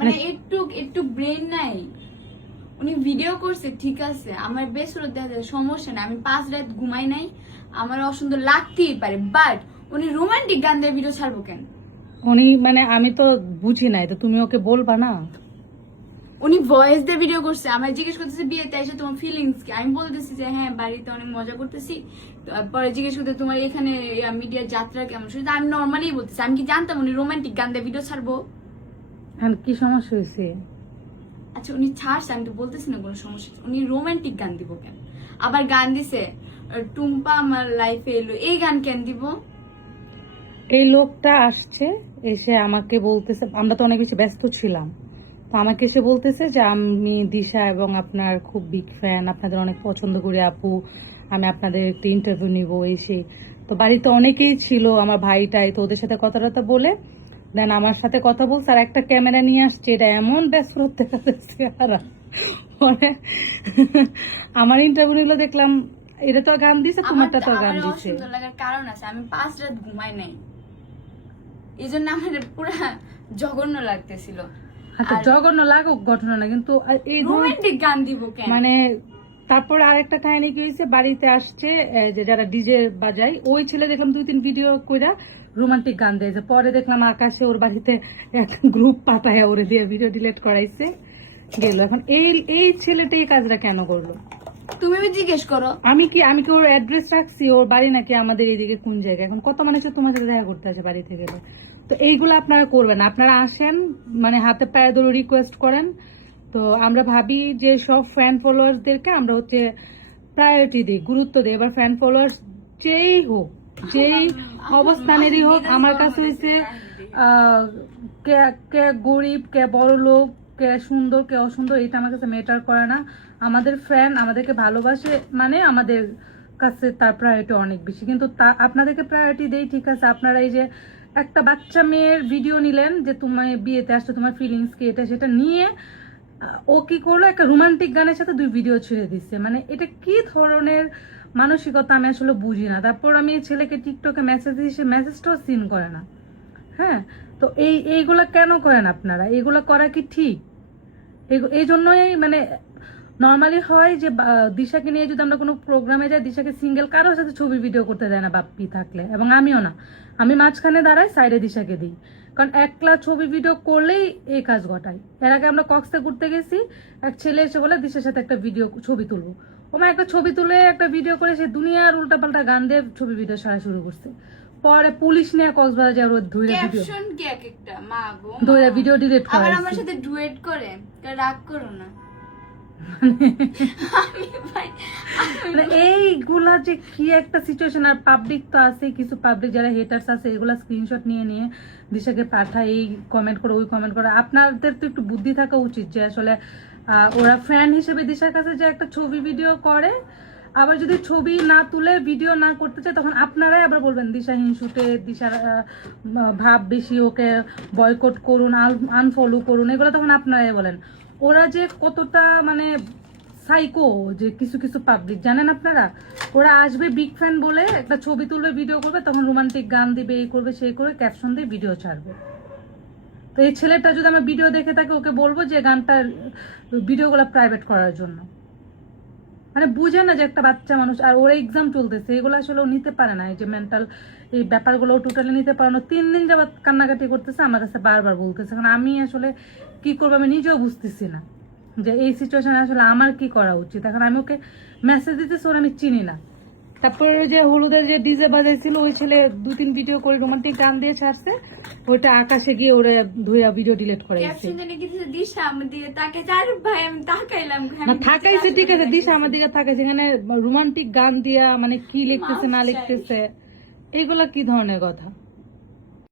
মানে একটু একটু ব্রেন নাই। উনি ভিডিও করছে ঠিক আছে, আমার বেশ দেখা যায় সমস্যা নাই, আমি 5 রাত ঘুমাই নাই, আমার অসুন্দর লাগতেই পারে, বাট উনি রোমান্টিক গান দিয়ে ভিডিও ছাড়বো কেন? উনি মানে আমি তো বুঝি নাই, তো তুমি ওকে বলবা না? উনি ভয়েস দিয়ে ভিডিও করছে, আমার জিজ্ঞেস করতেছে বিয়েতে এসে তোমার ফিলিংস কি, আমি বলতেছি যে হ্যাঁ বাড়িতে অনেক মজা করতেছি। পরে জিজ্ঞেস করতে তোমার এখানে মিডিয়ার যাত্রা কেমন, সেটা আমি নর্মালি বলতেছি, আমি কি জানতাম উনি রোমান্টিক গান দিয়ে ভিডিও ছাড়বো? এখন কি সমস্যা হয়েছে? আচ্ছা উনি ছাড়ছে, আমি তো বলতেছি না কোনো সমস্যা, উনি রোমান্টিক গান দিব কেন? আবার গান দিছে টুম্পা আমার লাইফে এলো, এই গান কেন দিব? এই লোকটা আসছে, এসে আমাকে বলতেছে, আমরা তো অনেক বেশি ব্যস্ত ছিলাম, তো আমাকে এসে বলতেছে যে আমি দিশা এবং আপনার খুব বিগ ফ্যান, আপনাদের অনেক পছন্দ করি আপু, আমি আপনাদের একটু ইন্টারভিউ নিবো এসে। তো বাড়িতে অনেকেই ছিল, আমার ভাইটাই, তো ওদের সাথে কথা টথা বলে দেন আমার সাথে কথা বলছে, আর একটা ক্যামেরা নিয়ে আসছে, এটা এমন ব্যস্ত দেখা যাচ্ছে। আর পরে আমার ইন্টারভিউ নিলো, দেখলাম এটা তো গান দিছে, তোমারটা তো গান আমার দিছে। অসুন্দর লাগার কারণ আছে, আমি 5 রাত ঘুমাই নাই, এই জন্য আমার পুরা জঘন্য লাগতেছিল। আচ্ছা জঘন্য লাগুক ঘটনা না, কিন্তু আর এই রোমান্টিক গান দিব কেন? মানে তারপর আরেকটা কাহিনী কি হয়েছে, বাড়িতে আসছে যে যারা ডিজে বাজায়, ওই ছেলে দেখলাম 2-3 ভিডিও কইরা রোমান্টিক গান দিয়েছে। পরে দেখলাম আকাশে ওর বাড়িতে একটা গ্রুপ পাঠায় ওরে দিয়ে ভিডিও ডিলিট করাইছে গেল। এখন এই এই ছেলেটা এই কাজটা কেন করলো? তুমি জিজ্ঞেস করো। আমি কি ওর অ্যাড্রেস রাখছি, ওর বাড়ি নাকি আমাদের এইদিকে কোন জায়গায়? এখন কত মানুষ তোমার সাথে দেখা করতে আছে বাড়িতে গেলে। তো এইগুলো আপনারা করবেন, আপনারা আসেন মানে হাতে পায়ে ধরে রিকোয়েস্ট করেন। তো আমরা ভাবি যে সব ফ্যান ফলোয়ার্সদেরকে আমরা হচ্ছে প্রায়োরিটি দিই, গুরুত্ব দিই। এবার ফ্যান ফলোয়ার্স যেই হোক, যেই অবস্থানেরই হোক, আমার কাছে হচ্ছে কে কে গরিব, কে বড় লোক, কে সুন্দর, কে অসুন্দর, এটা আমার কাছে ম্যাটার করে না। আমাদের ফ্যান আমাদেরকে ভালোবাসে মানে আমাদের কাছে তার প্রায়োরিটি অনেক বেশি। কিন্তু তা আপনাদেরকে প্রায়োরিটি দেই ঠিক আছে, আপনারা এই যে একটা বাচ্চা মেয়ের ভিডিও নিলেন যে তোমার বিয়েতে আসছে, তোমার ফিলিংস কি, এটা সেটা নিয়ে ও কি করলো, একটা রোমান্টিক গানের সাথে 2 ভিডিও ছেড়ে দিচ্ছে। মানে এটা কি ধরনের মানসিকতা আমি আসলে বুঝি না। তারপর আমি এই ছেলেকে টিকটকে মেসেজ দিই, সে মেসেজটাও সিন করে না। হ্যাঁ, তো এইগুলা কেন করেন আপনারা? এইগুলা করা কি ঠিক? এই জন্যই মানে নর্মালি হয় যে দিশাকে নিয়ে যদি আমরা কোনো প্রোগ্রামে যাই, দিশাকে সিঙ্গেল কারোর সাথে ছবি ভিডিও করতে দেয় না বাপ্পি থাকলে, এবং আমিও না। আমি মাঝখানে দাঁড়াই, সাইডে দিশাকে দিই, কারণ একলা ছবি ভিডিও করলেই এই কাজ ঘটাই। এর আগে আমরা কক্সে ঘুরতে গেছি, এক ছেলে এসে বলে দিশার সাথে একটা ভিডিও ছবি তুলবো। ওমা একটা ছবি তুলে একটা ভিডিও করে সে দুনিয়ার উল্টাপাল্টা গান দিয়ে ছবি ভিডিও সারা শুরু করছে। পরে পুলিশ নিয়ে কক্সবাজার ধরে ভিডিও ক্যাপশন কি এক একটা মা গো, ধরে ভিডিও ডিলিট করে। আবার আমার সাথে ডুয়েট করে, রাগ করো না। এইগুলা যে কি একটা সিচুয়েশন। আর পাবলিক তো আছে, কিছু পাবলিক যারা হেটার্স আছে, এগুলা স্ক্রিনশট নিয়ে নিয়ে দিশাকে পাঠায়, এই কমেন্ট করে ওই কমেন্ট করে। আপনাদের তো একটু বুদ্ধি থাকা উচিত যে আসলে ওরা ফ্যান হিসেবে দিশার কাছে যে একটা ছবি ভিডিও করে, আবার যদি ছবি না তুলে ভিডিও না করতে চায়, তখন আপনারাই আবার বলবেন দিশাহীন শুটে, দিশার ভাব বেশি, ওকে বয়কট করুন, আনফলো করুন, এগুলো তখন আপনারাই বলেন। ওরা যে কতটা মানে সাইকো, যে কিছু কিছু পাবলিক জানেন আপনারা, ওরা আসবে বিগ ফ্যান বলে একটা ছবি তুলবে, ভিডিও করবে, তখন রোমান্টিক গান দিবে, এই করবে সেই করে, ক্যাপশন দিয়ে ভিডিও ছাড়বে। তো এই ছেলেটা যদি আমার ভিডিও দেখে থাকে, ওকে বলবো যে গানটার ভিডিওগুলো প্রাইভেট করার জন্য। মানে বুঝে না যে একটা বাচ্চা মানুষ, আর ওর এক্সাম চলতেছে, এগুলো আসলে ও নিতে পারে না। এই যে মেন্টাল এই ব্যাপারগুলো টোটালি নিতে পারে না। 3 দিন যাবত কান্নাকাটি করতেছে, আমার কাছে বারবার বলতেছে। কারণ আমি আসলে কি করবো আমি নিজেও বুঝতেছি না যে এই সিচুয়েশনে আসলে আমার কি করা উচিত। এখন আমি ওকে মেসেজ দিতেছি, ওর আমি চিনি না। তারপরে ওই যে হলুদের যে ডিজে বাজাইছিল, ওই ছেলে 2-3 ভিডিও করে রোমান্টিক গান দিয়ে ছাড়ছে, ওইটা আকাশে গিয়ে ওরা ধুইয়া ভিডিও ডিলিট করে দিচ্ছে। ক্যাপশন জানি কিছু দিশা আমার দিকে তাকে, আর ভাই আমি তাকাইলাম, না থাকাইছে ঠিক আছে, দিশা আমার দিকে থাকাইছে, এখানে রোমান্টিক গান দিয়া মানে কি লিখতেছে না লিখতেছে, এগুলা কি ধরনের কথা?